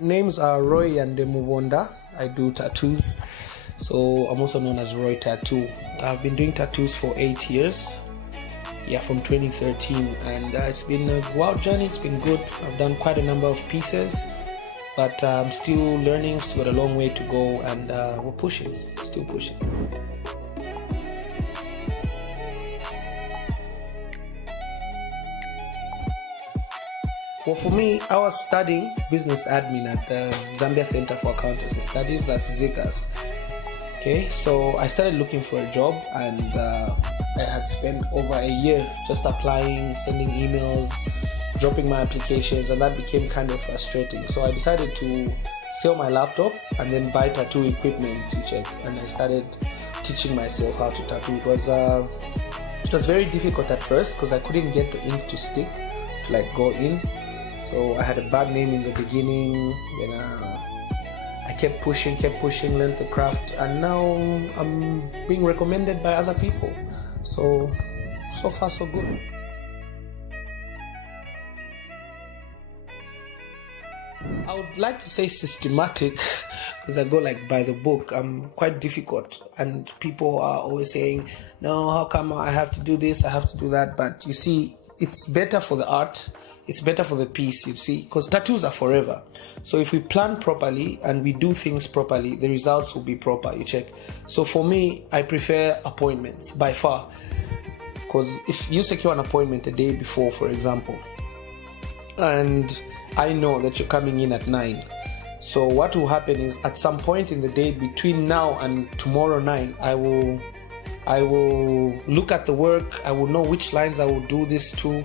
names are Roy and Demubonda. I do tattoos. So I'm also known as Roy Tattoo. I've been doing tattoos for 8 years. Yeah, from 2013. And it's been a wild journey. It's been good. I've done quite a number of pieces. But I'm still learning. Still got a long way to go. And we're pushing. Still pushing. Well, for me, I was studying business admin at the Zambia Center for Accountancy Studies, that's ZICAS. Okay, so I started looking for a job, and I had spent over a year just applying, sending emails, dropping my applications, and that became kind of frustrating. So I decided to sell my laptop and then buy tattoo equipment to check, and I started teaching myself how to tattoo. It was very difficult at first because I couldn't get the ink to stick, to like go in. So I had a bad name in the beginning, then I kept pushing, learned the craft, and now I'm being recommended by other people. So far so good. I would like to say systematic because I go like by the book. I'm quite difficult, and people are always saying, no, how come I have to do this, I have to do that? But you see, it's better for the art. It's better for the piece, you see, because tattoos are forever. So if we plan properly and we do things properly, the results will be proper, you check. So for me, I prefer appointments by far. Because if you secure an appointment a day before, for example, and I know that you're coming in at 9. So what will happen is at some point in the day between now and tomorrow 9, I will look at the work, I will know which lines I will do this to,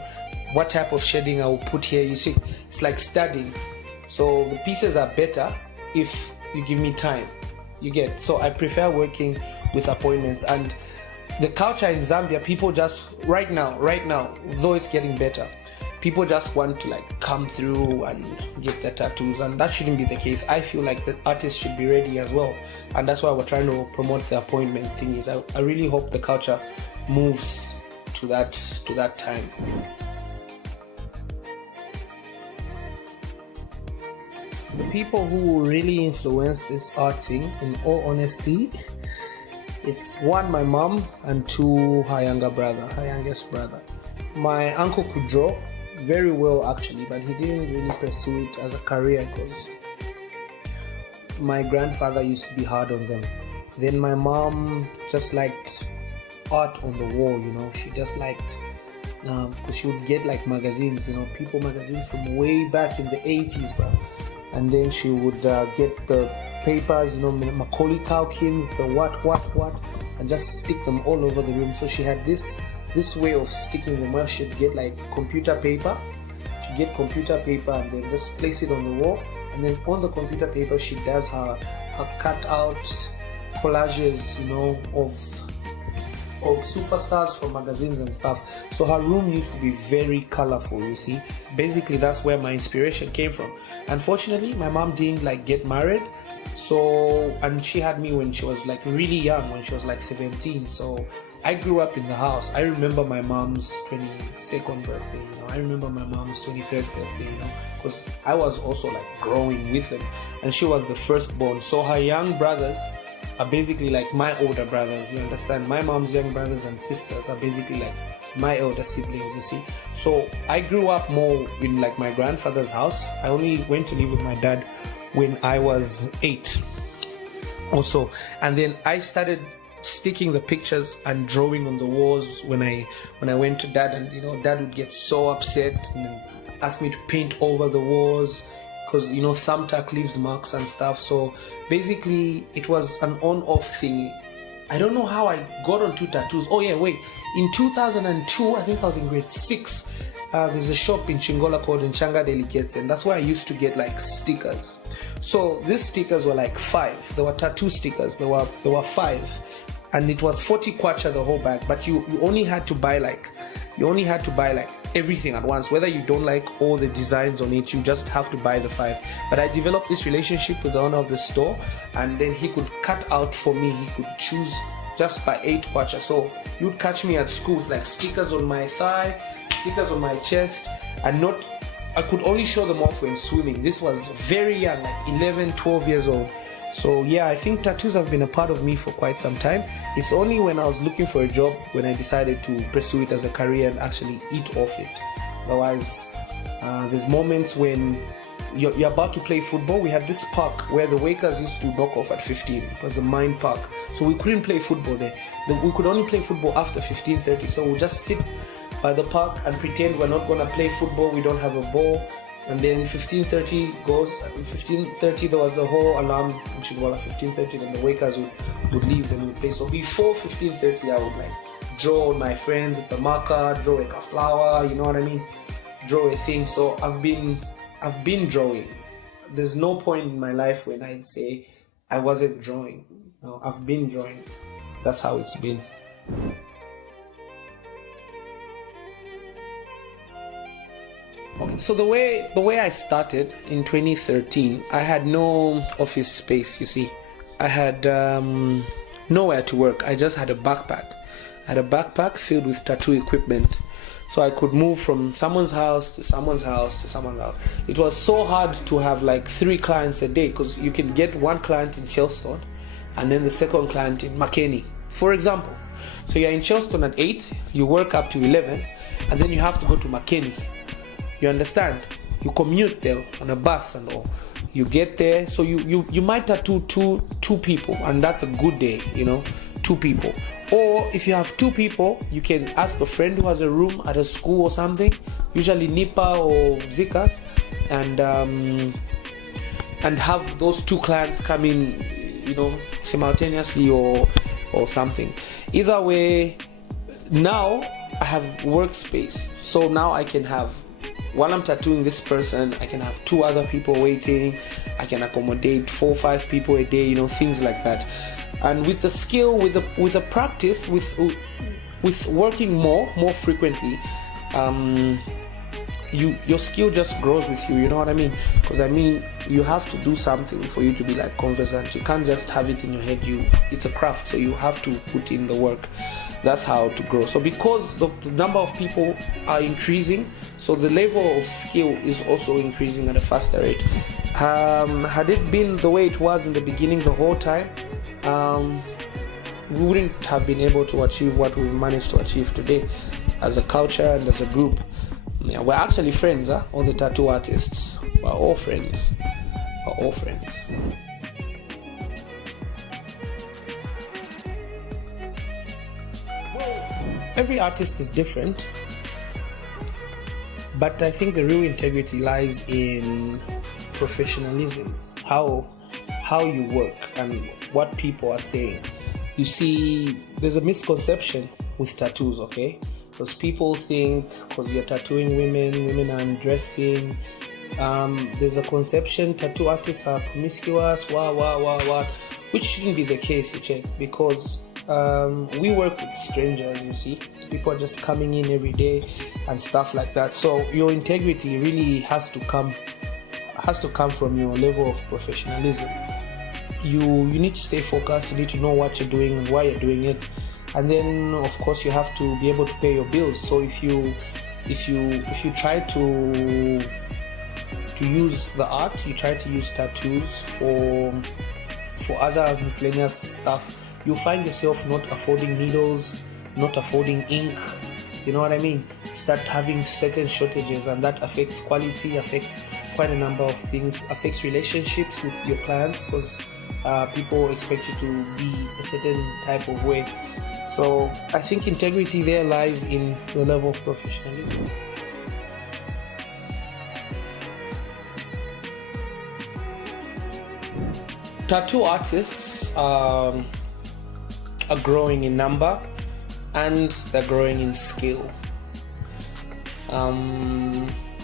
what type of shading I will put here. You see, it's like studying. So the pieces are better if you give me time. You get. So I prefer working with appointments. And the culture in Zambia, people just right now, though it's getting better, people just want to like come through and get their tattoos, and that shouldn't be the case. I feel like the artists should be ready as well, and that's why we're trying to promote the appointment thing. I really hope the culture moves to that time. The people who really influence this art thing, in all honesty, it's one, my mom, and two, her youngest brother. My uncle could draw very well actually, but he didn't really pursue it as a career because my grandfather used to be hard on them. Then my mom just liked art on the wall, you know. She just liked because she would get like magazines, you know, People magazines from way back in the 80s, bro. And then she would get the papers, you know, Macaulay Culkin's, the what, and just stick them all over the room. So she had this way of sticking them where she'd get like computer paper. She'd get computer paper and then just place it on the wall. And then on the computer paper, she does her cut-out collages, you know, of superstars from magazines and stuff. So her room used to be very colorful, you see. Basically, that's where my inspiration came from. Unfortunately, my mom didn't like get married. And she had me when she was like really young, when she was like 17. So I grew up in the house. I remember my mom's 22nd birthday, you know. I remember my mom's 23rd birthday, you know, because I was also like growing with them. And she was the firstborn. So her young brothers are basically like my older brothers, you understand? My mom's young brothers and sisters are basically like my elder siblings, you see. So I grew up more in like my grandfather's house. I only went to live with my dad when I was 8 or so. And then I started sticking the pictures and drawing on the walls when I went to dad, and you know, dad would get so upset and ask me to paint over the walls because, you know, thumbtack leaves marks and stuff. So basically it was an on-off thing. I don't know how I got onto tattoos. Oh yeah, wait. In 2002, I think I was in grade 6. There's a shop in Chingola called Nchanga Delicates, and that's where I used to get like stickers. So these stickers were like 5. There were tattoo stickers. There were 5, and it was 40 kwacha the whole bag. But you only had to buy like everything at once. Whether you don't like all the designs on it, you just have to buy the 5. But I developed this relationship with the owner of the store, and then he could cut out for me. He could choose just by 8 kwacha. So you'd catch me at school with like stickers on my thigh, stickers on my chest, and not I could only show them off when swimming. This was very young, like 11, 12 years old. So yeah, I think tattoos have been a part of me for quite some time. It's only when I was looking for a job when I decided to pursue it as a career and actually eat off it. Otherwise, there's moments when you're about to play football. We had this park where the Wakers used to knock off at 15. It was a mine park. So we couldn't play football there. We could only play football after 15:30. So we'll just sit by the park and pretend we're not going to play football. We don't have a ball. And then 15:30 goes. 15:30 there was a whole alarm. 15:30 then the Wakers would leave. Then we'd play. So before 15:30 I would like draw on my friends with the marker, draw like a flower. You know what I mean? Draw a thing. So I've been drawing. There's no point in my life when I'd say I wasn't drawing. No, I've been drawing. That's how it's been. Okay, so the way I started in 2013, I had no office space, you see. I had nowhere to work. I just had a backpack. I had a backpack filled with tattoo equipment. So I could move from someone's house to someone's house to someone's house. It was so hard to have like 3 clients a day because you can get one client in Chelmsford and then the second client in Makeni, for example. So you're in Chelmsford at 8, you work up to 11, and then you have to go to Makeni. You understand? You commute there on a bus and all. You get there, so you might tattoo two people, and that's a good day, 2 people. Or if you have 2 people, you can ask a friend who has a room at a school or something, usually Nipa or Zikas, and have those 2 clients come in, simultaneously or something. Either way, now I have workspace. So now I can have, while I'm tattooing this person, I can have 2 other people waiting. I can accommodate 4 or 5 people a day, things like that. And with the skill, with the practice, with working more frequently, your skill just grows with you. You know what I mean? Because you have to do something for you to be like conversant. You can't just have it in your head. It's a craft, so you have to put in the work. That's how to grow. So because the number of people are increasing, so the level of skill is also increasing at a faster rate. Had it been the way it was in the beginning the whole time, we wouldn't have been able to achieve what we've managed to achieve today as a culture and as a group. Yeah, we're actually friends, all the tattoo artists. We're all friends. Every artist is different, but I think the real integrity lies in professionalism, how you work and what people are saying. You see, there's a misconception with tattoos, okay? Because people think because you're tattooing women are undressing. There's a conception tattoo artists are promiscuous, which shouldn't be the case, you check, because we work with strangers, you see. People are just coming in every day and stuff like that. So your integrity really has to come from your level of professionalism. You need to stay focused. You need to know what you're doing and why you're doing it, and then of course you have to be able to pay your bills. So if you try to use the art, you try to use tattoos for other miscellaneous stuff, you find yourself not affording needles, not affording ink. You know what I mean? Start having certain shortages, and that affects quality, affects quite a number of things, affects relationships with your clients, because people expect you to be a certain type of way. So I think integrity there lies in the level of professionalism. Tattoo artists are growing in number, and they're growing in skill.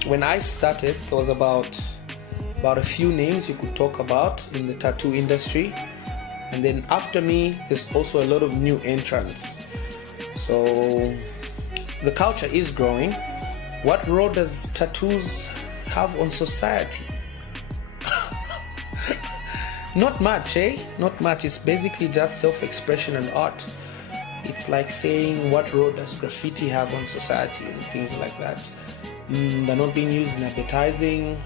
When I started, there was about a few names you could talk about in the tattoo industry, and then after me there's also a lot of new entrants. So the culture is growing. What role does tattoos have on society? Not much, Not much. It's basically just self-expression and art. It's like saying, what role does graffiti have on society and things like that. They're not being used in advertising.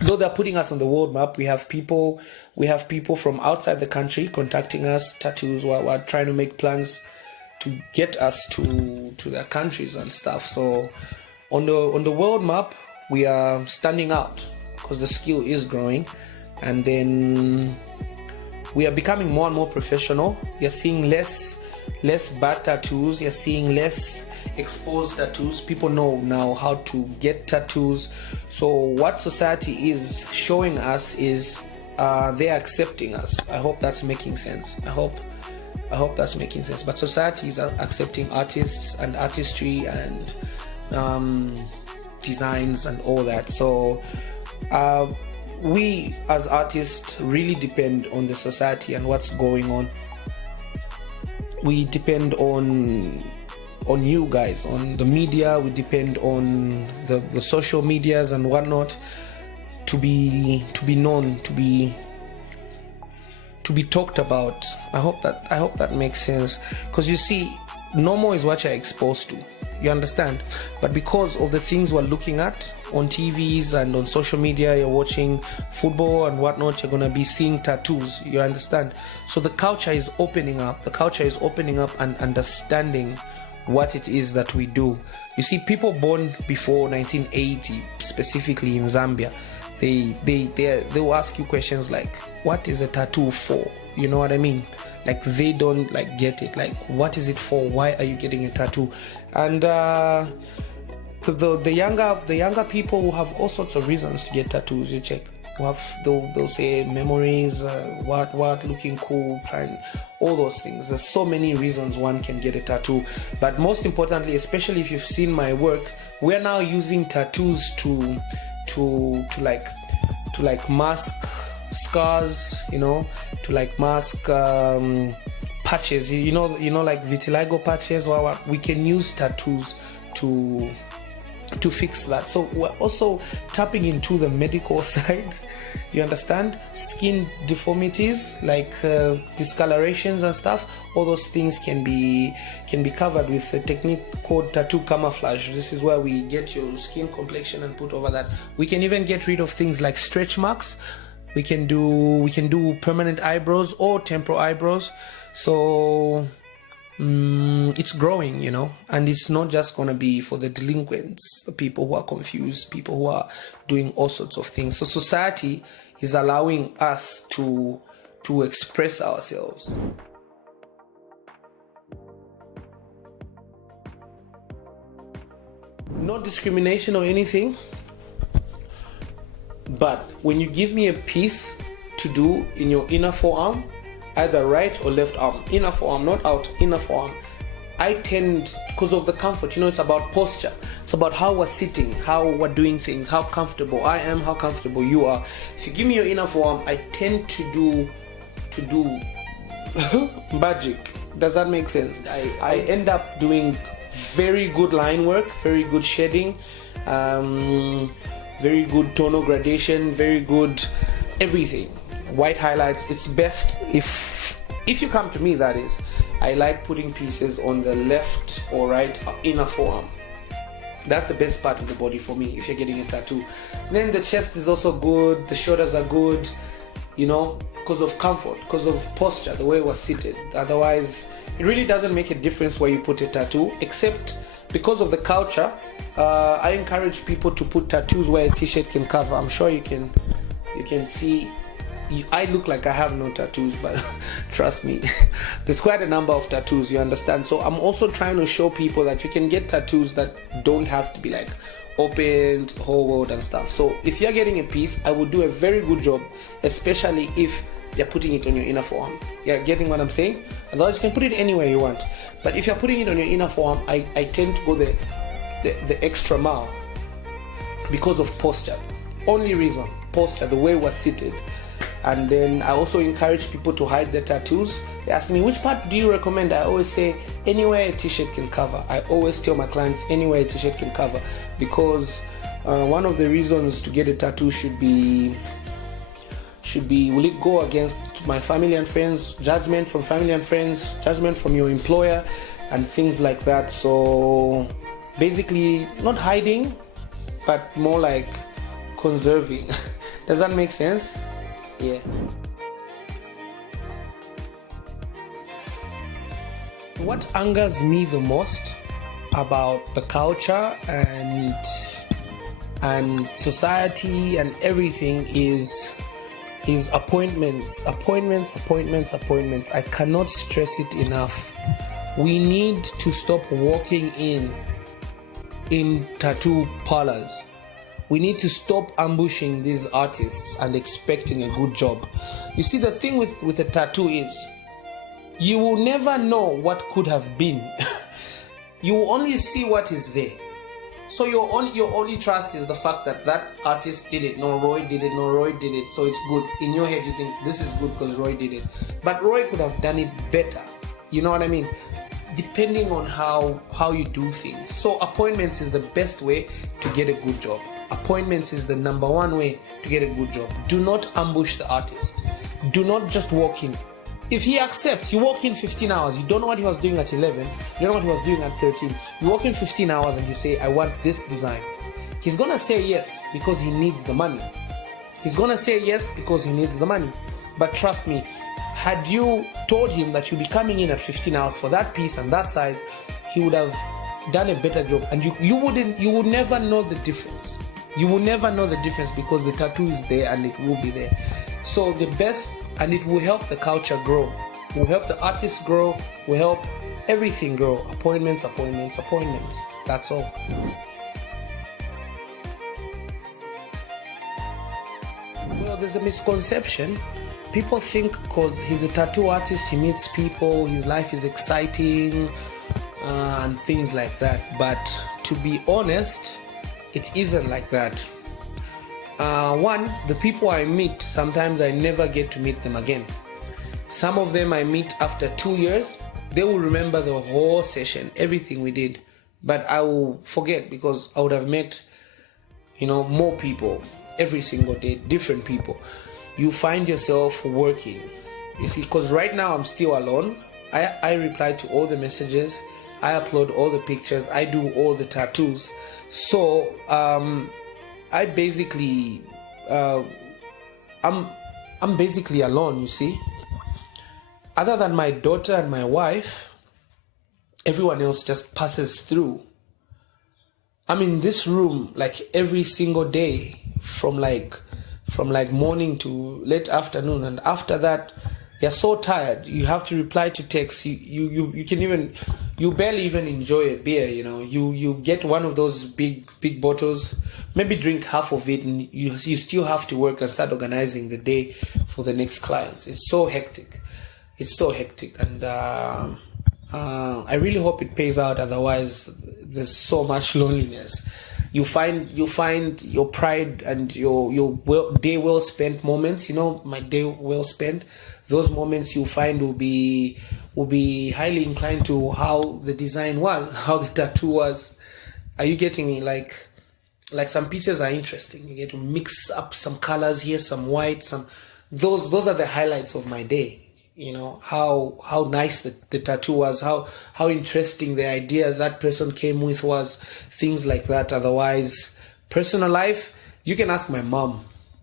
Though they're putting us on the world map, we have people from outside the country contacting us, tattoos, we're trying to make plans to get us to their countries and stuff. So on the world map, we are standing out because the skill is growing, and then we are becoming more and more professional. You're seeing less bad tattoos. You're seeing less exposed tattoos. People know now how to get tattoos. So what society is showing us is they're accepting us. I hope that's making sense. I hope that's making sense. But society is accepting artists and artistry and designs and all that. So we as artists really depend on the society and what's going on. We depend on you guys, on the media. We depend on the social medias and whatnot to be known, to be talked about. I hope that makes sense, because you see, normal is what you're exposed to, you understand? But because of the things we're looking at on TVs and on social media, you're watching football and whatnot, you're gonna be seeing tattoos, you understand? So the culture is opening up and understanding what it is that we do. You see, people born before 1980, specifically in Zambia, they will ask you questions like, what is a tattoo for? You know what I mean? Like, they don't like get it. Like, what is it for? Why are you getting a tattoo? And the younger people will have all sorts of reasons to get tattoos. You check. They'll say memories, what looking cool, trying all those things. There's so many reasons one can get a tattoo, but most importantly, especially if you've seen my work, we're now using tattoos to mask scars, you know, to like mask patches, you know, like vitiligo patches. Or we can use tattoos to fix that. So we're also tapping into the medical side, you understand? Skin deformities like discolorations and stuff, all those things can be covered with a technique called tattoo camouflage. This is where we get your skin complexion and put over that. We can even get rid of things like stretch marks. We can do permanent eyebrows or temporal eyebrows. So it's growing, you know, and it's not just going to be for the delinquents, the people who are confused, people who are doing all sorts of things. So society is allowing us to express ourselves. No discrimination or anything, but when you give me a piece to do in your inner forearm, either right or left arm, inner forearm, not out, inner forearm, I tend, because of the comfort, you know, it's about posture, it's about how we're sitting, how we're doing things, how comfortable I am, how comfortable you are. If you give me your inner forearm, I tend to do magic. Does that make sense? I end up doing very good line work, very good shading, very good tonal gradation, very good everything. White highlights. It's best if you come to me, that is. I like putting pieces on the left or right inner forearm. That's the best part of the body for me if you're getting a tattoo. Then the chest is also good, the shoulders are good, you know, because of comfort, because of posture, the way we're seated. Otherwise, it really doesn't make a difference where you put a tattoo, except because of the culture. I encourage people to put tattoos where a t-shirt can cover. I'm sure you can see. I look like I have no tattoos, but trust me, there's quite a number of tattoos, you understand? So I'm also trying to show people that you can get tattoos that don't have to be like open to the whole world and stuff. So if you're getting a piece, I would do a very good job, especially if you're putting it on your inner forearm. You're getting what I'm saying? Otherwise, you can put it anywhere you want. But if you're putting it on your inner forearm, I tend to go the extra mile because of posture. Only reason, posture, the way we're seated. And then I also encourage people to hide their tattoos. They ask me, which part do you recommend? I always say, anywhere a t-shirt can cover. I always tell my clients, anywhere a t-shirt can cover. Because one of the reasons to get a tattoo should be, will it go against my family and friends, judgment from family and friends, judgment from your employer, and things like that. So basically not hiding, but more like conserving. Does that make sense? Yeah. What angers me the most about the culture and society and everything is appointments. I cannot stress it enough. We need to stop walking in tattoo parlors. We need to stop ambushing these artists and expecting a good job. You see, the thing with a tattoo is you will never know what could have been. You will only see what is there. So your only trust is the fact that artist did it. No, Roy did it. No, Roy did it. So it's good. In your head, you think this is good because Roy did it. But Roy could have done it better. You know what I mean? Depending on how you do things. So appointments is the best way to get a good job. Appointments is the number one way to get a good job. Do not ambush the artist. Do not just walk in. If he accepts, you walk in 15 hours, you don't know what he was doing at 11, you don't know what he was doing at 13, you walk in 15 hours and you say, I want this design. He's gonna say yes because he needs the money. He's gonna say yes because he needs the money. But trust me, had you told him that you'll be coming in at 15 hours for that piece and that size, he would have done a better job, and you would never know the difference. You will never know the difference because the tattoo is there and it will be there. So the best, and it will help the culture grow, will help the artists grow, will help everything grow. Appointments. That's all. Well, there's a misconception. People think because he's a tattoo artist, he meets people, his life is exciting, and things like that. But to be honest, it isn't like that. One, the people I meet, sometimes I never get to meet them again. Some of them I meet after 2 years. They will remember the whole session, everything we did, but I will forget because I would have met, more people every single day, different people. You find yourself working, you see, because right now I'm still alone. I reply to all the messages, I upload all the pictures, I do all the tattoos. So I basically I'm basically alone, you see. Other than my daughter and my wife, everyone else just passes through. I'm in this room like every single day from morning to late afternoon, and after that you're so tired you have to reply to texts. You barely even enjoy a beer. You get one of those big bottles, maybe drink half of it, and you still have to work and start organizing the day for the next clients. It's so hectic, and I really hope it pays out. Otherwise there's so much loneliness. You find your pride and your day well spent moments. My day well spent, those moments you find will be highly inclined to how the design was, how the tattoo was. Are you getting me? Like some pieces are interesting. You get to mix up some colors here, some white, those are the highlights of my day. How nice the tattoo was, how interesting the idea that person came with was, things like that. Otherwise, personal life, you can ask my mom,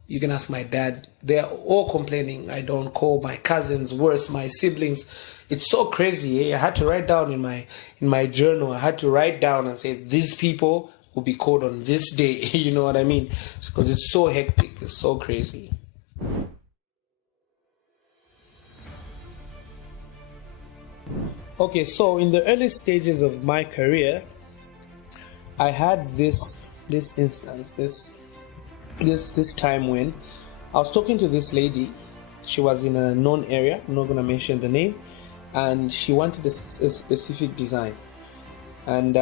you can ask my dad, they're all complaining I don't call my cousins, worse, my siblings. It's so crazy. I had to write down in my journal, I had to write down and say these people will be called on this day. You know what I mean? Because it's so hectic, it's so crazy. Okay, so in the early stages of my career, I had this instance, this time when I was talking to this lady. She was in a known area, I'm not going to mention the name, and she wanted a specific design. And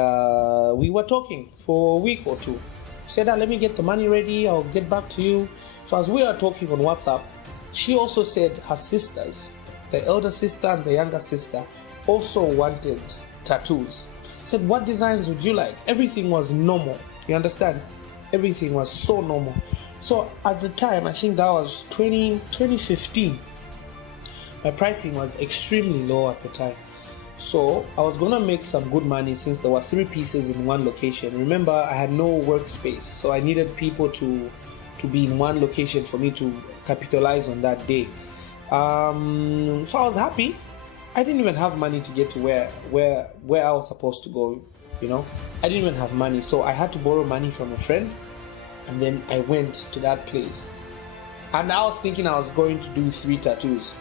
we were talking for a week or two. She said, let me get the money ready, I'll get back to you. So as we are talking on WhatsApp, she also said her sisters, the elder sister and the younger sister, also wanted tattoos. Said, what designs would you like? Everything was normal. You understand? Everything was so normal. So at the time, I think that was 2015, my pricing was extremely low at the time. So I was gonna make some good money since there were 3 pieces in one location. Remember, I had no workspace, so I needed people to be in one location for me to capitalize on that day. So I was happy. I didn't even have money to get to where I was supposed to go, you know. I didn't even have money, so I had to borrow money from a friend, and then I went to that place. And I was thinking I was going to do 3 tattoos.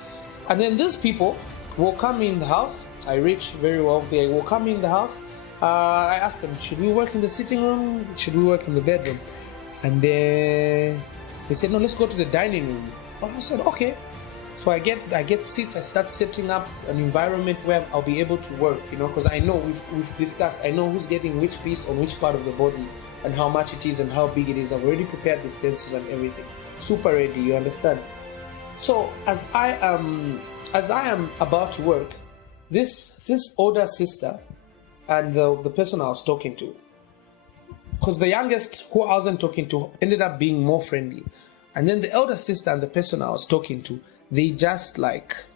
And then these people will come in the house. I reached very well. They will come in the house. I asked them, should we work in the sitting room? Should we work in the bedroom? And then they said, no, let's go to the dining room. I said, okay. So I get seats. I start setting up an environment where I'll be able to work, you know, because I know we've discussed. I know who's getting which piece on which part of the body and how much it is and how big it is. I've already prepared the stencils and everything. Super ready, you understand? So as I am about to work, this older sister and the person I was talking to, because the youngest who I wasn't talking to ended up being more friendly, and then the elder sister and the person I was talking to, they just like,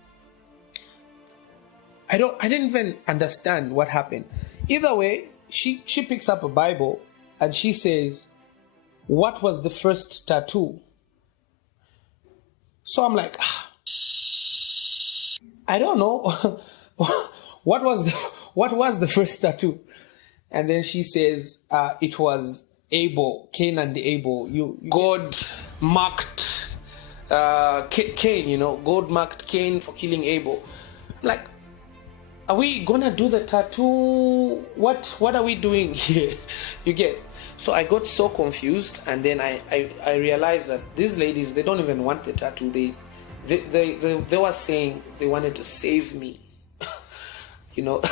I didn't even understand what happened. Either way, she picks up a Bible and she says, what was the first tattoo? So I'm like, I don't know. What was the first tattoo? And then she says, it was Abel, Cain and Abel. God marked Cain, you know, God marked Cain for killing Abel. I'm like, are we gonna do the tattoo? What are we doing here? You get? So I got so confused, and then I realized that these ladies, they don't even want the tattoo. They were saying they wanted to save me. You know,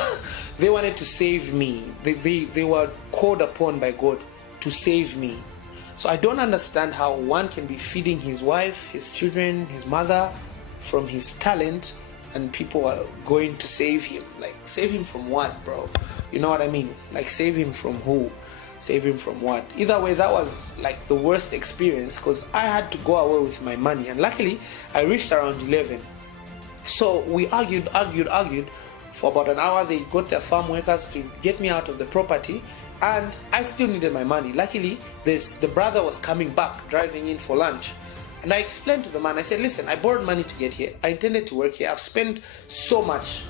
they wanted to save me. They were called upon by God to save me. So I don't understand how one can be feeding his wife, his children, his mother from his talent, and people are going to save him. Like, save him from what, bro? You know what I mean? Like, save him from who? Save him from what? Either way, that was like the worst experience, because I had to go away with my money, and luckily I reached around 11. So we argued for about an hour. They got their farm workers to get me out of the property, and I still needed my money. Luckily, the brother was coming back, driving in for lunch. And I explained to the man, I said, listen, I borrowed money to get here. I intended to work here. I've spent so much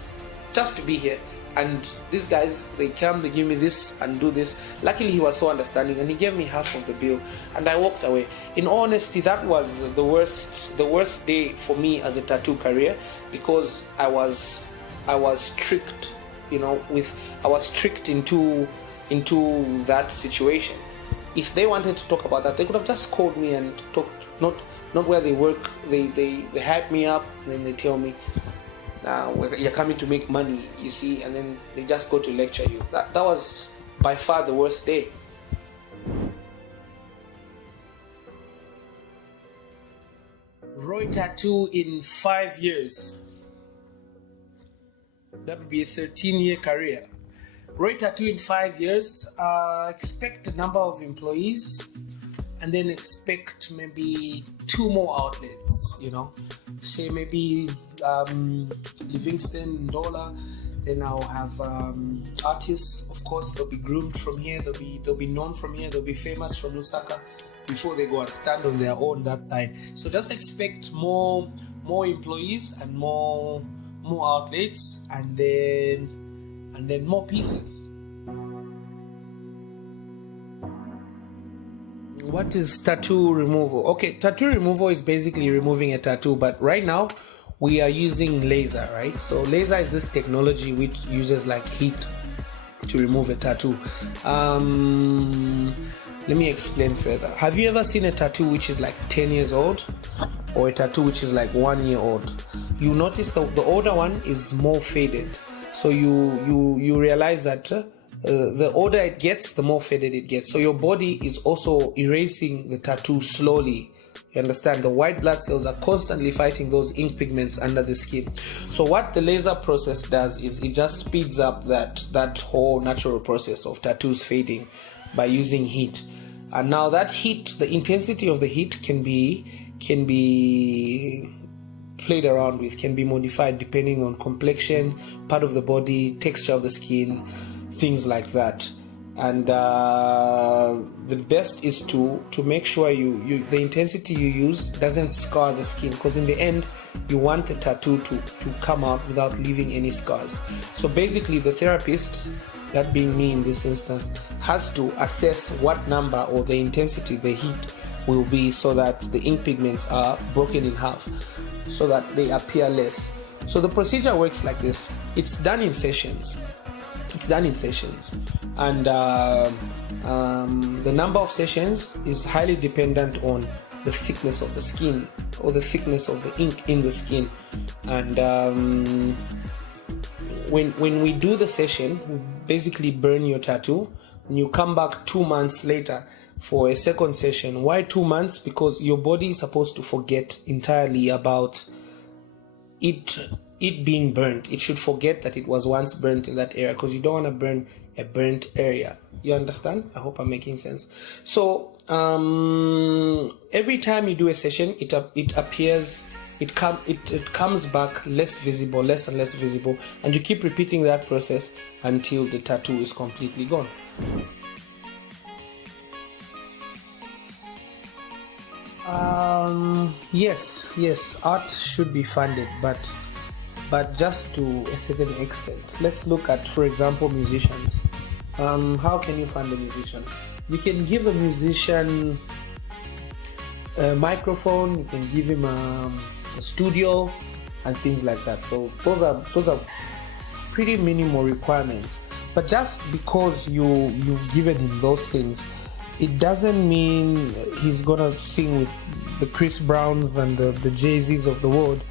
just to be here. And these guys, they come, they give me this and do this. Luckily, he was so understanding, and he gave me half of the bill, and I walked away. In honesty, that was the worst day for me as a tattoo career, because I was tricked, you know, I was tricked into that situation. If they wanted to talk about that, they could have just called me and talked, not where they work. They hype me up, and then they tell me, you're coming to make money, you see, and then they just go to lecture you. That was by far the worst day. Roy tattoo in 5 years. That would be a 13-year career. Roy tattoo in 5 years. Expect a number of employees, and then expect maybe 2 more outlets, you know. Say maybe Livingston, Ndola. Then I'll have artists, of course. They'll be groomed from here. They'll be known from here. They'll be famous from Lusaka before they go and stand on their own that side. So just expect more employees and more outlets, and then more pieces. What is tattoo removal? Okay, tattoo removal is basically removing a tattoo, but right now we are using laser, right? So laser is this technology which uses like heat to remove a tattoo. Let me explain further. Have you ever seen a tattoo which is like 10 years old, or a tattoo which is like 1 year old? You notice the older one is more faded. So you realize that the older it gets, the more faded it gets. So your body is also erasing the tattoo slowly. You understand? The white blood cells are constantly fighting those ink pigments under the skin. So what the laser process does is it just speeds up that whole natural process of tattoos fading by using heat. And now that heat, the intensity of the heat can be played around with, can be modified depending on complexion, part of the body, texture of the skin, things like that. And the best is to make sure the intensity you use doesn't scar the skin, because in the end you want the tattoo to come out without leaving any scars. So basically the therapist, that being me in this instance, has to assess what number or the intensity the heat will be, so that the ink pigments are broken in half, so that they appear less. So the procedure works like this. It's done in sessions. And the number of sessions is highly dependent on the thickness of the skin or the thickness of the ink in the skin. And when we do the session, we basically burn your tattoo, and you come back 2 months later for a second session. Why 2 months? Because your body is supposed to forget entirely about it being burnt. It should forget that it was once burnt in that area, because you don't want to burn a burnt area. You understand? I hope I'm making sense. So every time you do a session, it appears, it comes back less visible, less and less visible, and you keep repeating that process until the tattoo is completely gone. Yes, art should be funded, but just to a certain extent. Let's look at, for example, musicians. How can you fund a musician? You can give a musician a microphone, you can give him a studio and things like that. So those are pretty minimal requirements. But just because you've given him those things, it doesn't mean he's gonna sing with the Chris Browns and the Jay-Z's of the world.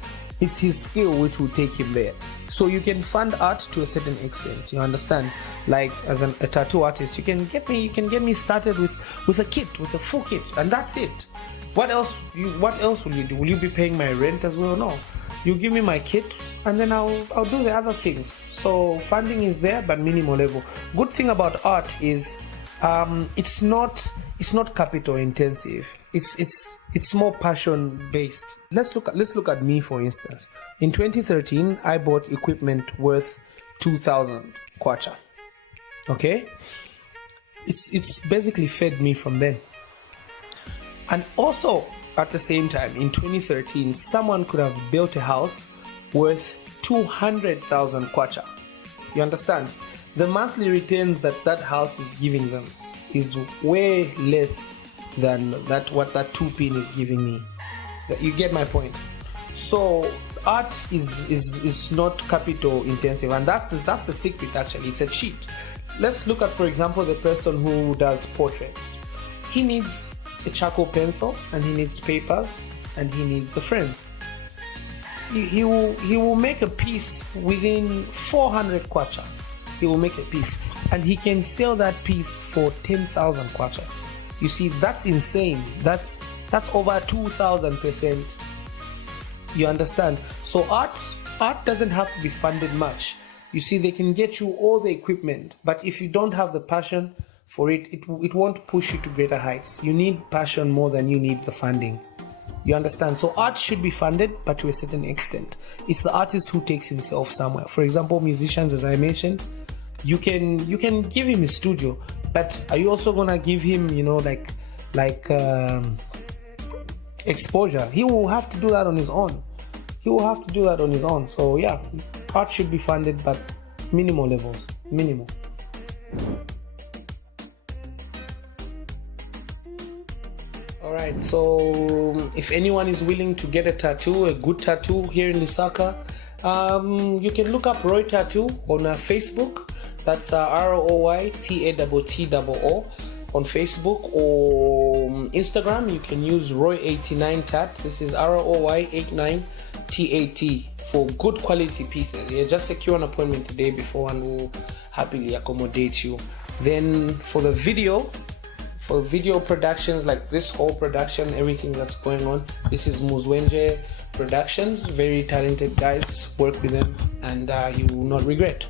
It's his skill which will take him there. So you can fund art to a certain extent. You understand? Like as a tattoo artist, you can get me started with a kit, with a full kit, and that's it. What else will you do? Will you be paying my rent as well? No. You give me my kit, and then I'll do the other things. So funding is there, but minimal level. Good thing about art is it's not capital intensive. It's more passion based. Let's look at me, for instance. In 2013, I bought equipment worth 2,000 kwacha. Okay, it's basically fed me from then. And also at the same time, in 2013, someone could have built a house worth 200,000 kwacha. You understand? The monthly returns that house is giving them is way less than what that 2 pin is giving me. You get my point? So art is not capital intensive, and that's the secret. Actually, it's a cheat. Let's look at, for example, the person who does portraits. He needs a charcoal pencil, and he needs papers, and he needs a frame. He will make a piece within 400 kwacha. He will make a piece, and he can sell that piece for 10,000 kwacha. You see, that's insane. That's over 2,000%. You understand? So art doesn't have to be funded much. You see, they can get you all the equipment, but if you don't have the passion for it, it won't push you to greater heights. You need passion more than you need the funding. You understand? So art should be funded, but to a certain extent. It's the artist who takes himself somewhere. For example, musicians, as I mentioned, you can give him a studio, but are you also gonna give him, like exposure? He will have to do that on his own. So yeah, art should be funded, but minimal levels. Minimal. Alright, so if anyone is willing to get a good tattoo here in Lusaka, you can look up Roy Tattoo on Facebook. That's ROYTATTOO on Facebook, or Instagram. You can use Roy89Tat. This is ROY89TAT for good quality pieces. Yeah, just secure an appointment today before, and we'll happily accommodate you. Then for video productions, like this whole production, everything that's going on, this is Muzwenje Productions. Very talented guys. Work with them, and you will not regret.